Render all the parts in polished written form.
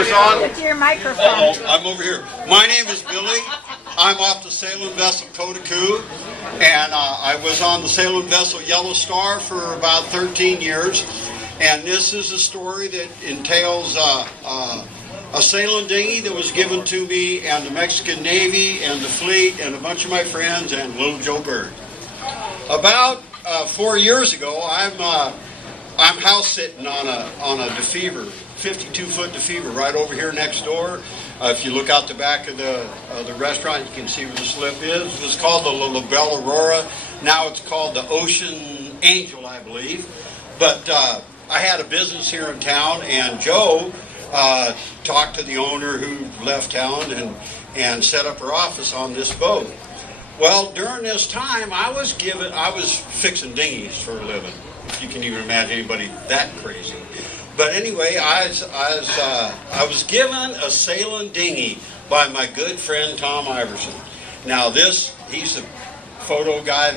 was on. Get to your microphone. Uh-oh, I'm over here. My name is Billy. I'm off the sailing vessel Kotuku, and I was on the sailing vessel Yellow Star for about 13 years. And this is a story that entails a sailing dinghy that was given to me and the Mexican Navy and the fleet and a bunch of my friends and little Joe Bird. About 4 years ago, I'm house sitting on a defeaver, 52-foot defeaver right over here next door. If you look out the back of the restaurant, you can see where the slip is. It was called the La Belle Aurora. Now it's called the Ocean Angel, I believe. But I had a business here in town, and Joe talked to the owner who left town and set up her office on this boat. Well, during this time, I was fixing dinghies for a living. If you can even imagine anybody that crazy. But anyway, I was given a sailing dinghy by my good friend Tom Iverson. Now he's the photo guy,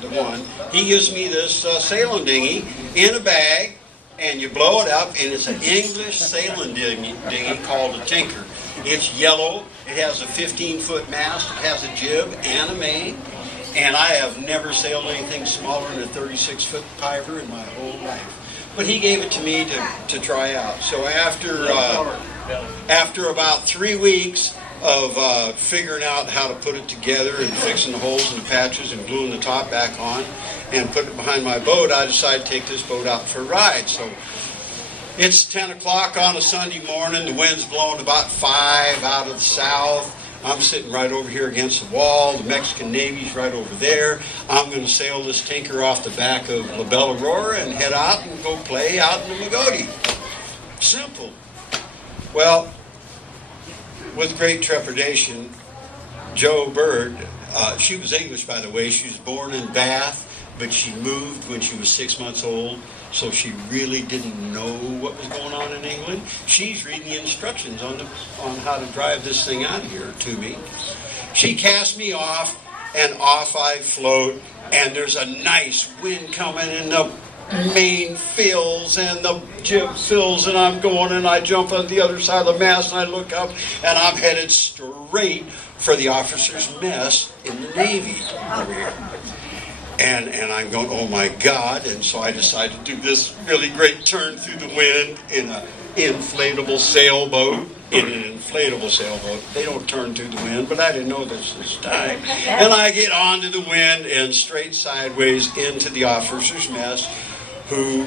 the one. He gives me this sailing dinghy in a bag, and you blow it up, and it's an English sailing dinghy called a Tinker. It's yellow. It has a 15-foot mast. It has a jib and a main. And I have never sailed anything smaller than a 36-foot piver in my whole life. But he gave it to me to try out. So after about 3 weeks of figuring out how to put it together and fixing the holes and the patches and gluing the top back on and putting it behind my boat, I decided to take this boat out for a ride. So it's 10 o'clock on a Sunday morning. The wind's blowing about 5 out of the south. I'm sitting right over here against the wall. The Mexican Navy's right over there. I'm going to sail this Tinker off the back of La Belle Aurora and head out and go play out in the Magoti. Simple. Well, with great trepidation, Joe Bird, she was English, by the way. She was born in Bath, but she moved when she was 6 months old. So she really didn't know what was going on in England. She's reading the instructions on how to drive this thing out of here to me. She cast me off, and off I float, and there's a nice wind coming, and the main fills, and the jib fills, and I'm going, and I jump on the other side of the mast, and I look up, and I'm headed straight for the officers' mess in the Navy over here. And I'm going, oh my God, and so I decided to do this really great turn through the wind in an inflatable sailboat. They don't turn through the wind, but I didn't know this time. And I get onto the wind and straight sideways into the officer's mess, who,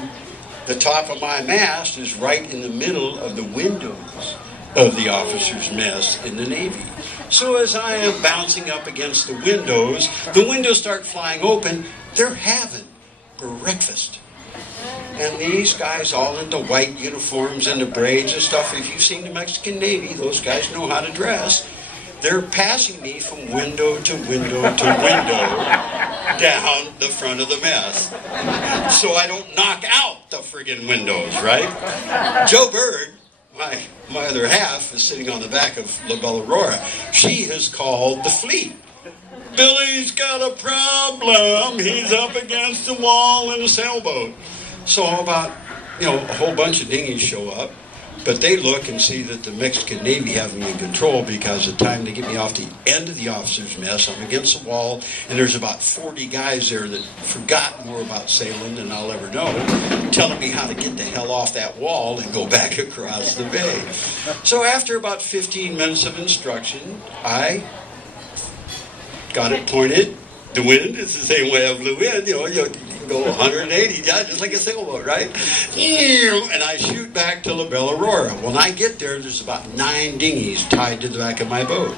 the top of my mast is right in the middle of the windows of the officer's mess in the Navy. So as I am bouncing up against the windows start flying open. They're having breakfast. And these guys all in the white uniforms and the braids and stuff, if you've seen the Mexican Navy, those guys know how to dress. They're passing me from window to window to window down the front of the mess. So I don't knock out the friggin' windows, right? Joe Bird, my other half, is sitting on the back of La Belle Aurora. She has called the fleet. Billy's got a problem. He's up against the wall in a sailboat. So about, a whole bunch of dinghies show up, but they look and see that the Mexican Navy have me in control, because the time they get me off the end of the officer's mess, I'm against the wall, and there's about 40 guys there that forgot more about sailing than I'll ever know, telling me how to get the hell off that wall and go back across the bay. So after about 15 minutes of instruction, I got it pointed. The wind is the same way I blew in. You can go 180, just like a sailboat, right? And I shoot back to La Belle Aurora. When I get there, there's about 9 dinghies tied to the back of my boat.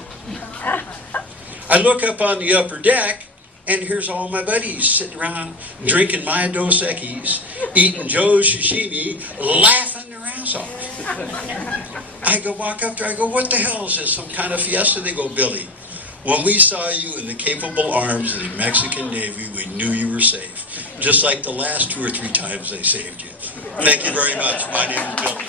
I look up on the upper deck, and here's all my buddies sitting around drinking my Dos Equis, eating Joe's sashimi, laughing their ass off. I walk up there, I go, what the hell is this, some kind of fiesta? They go, Billy, when we saw you in the capable arms of the Mexican Navy, we knew you were safe. Just like the last 2 or 3 times they saved you. Thank you very much. My name is Billy.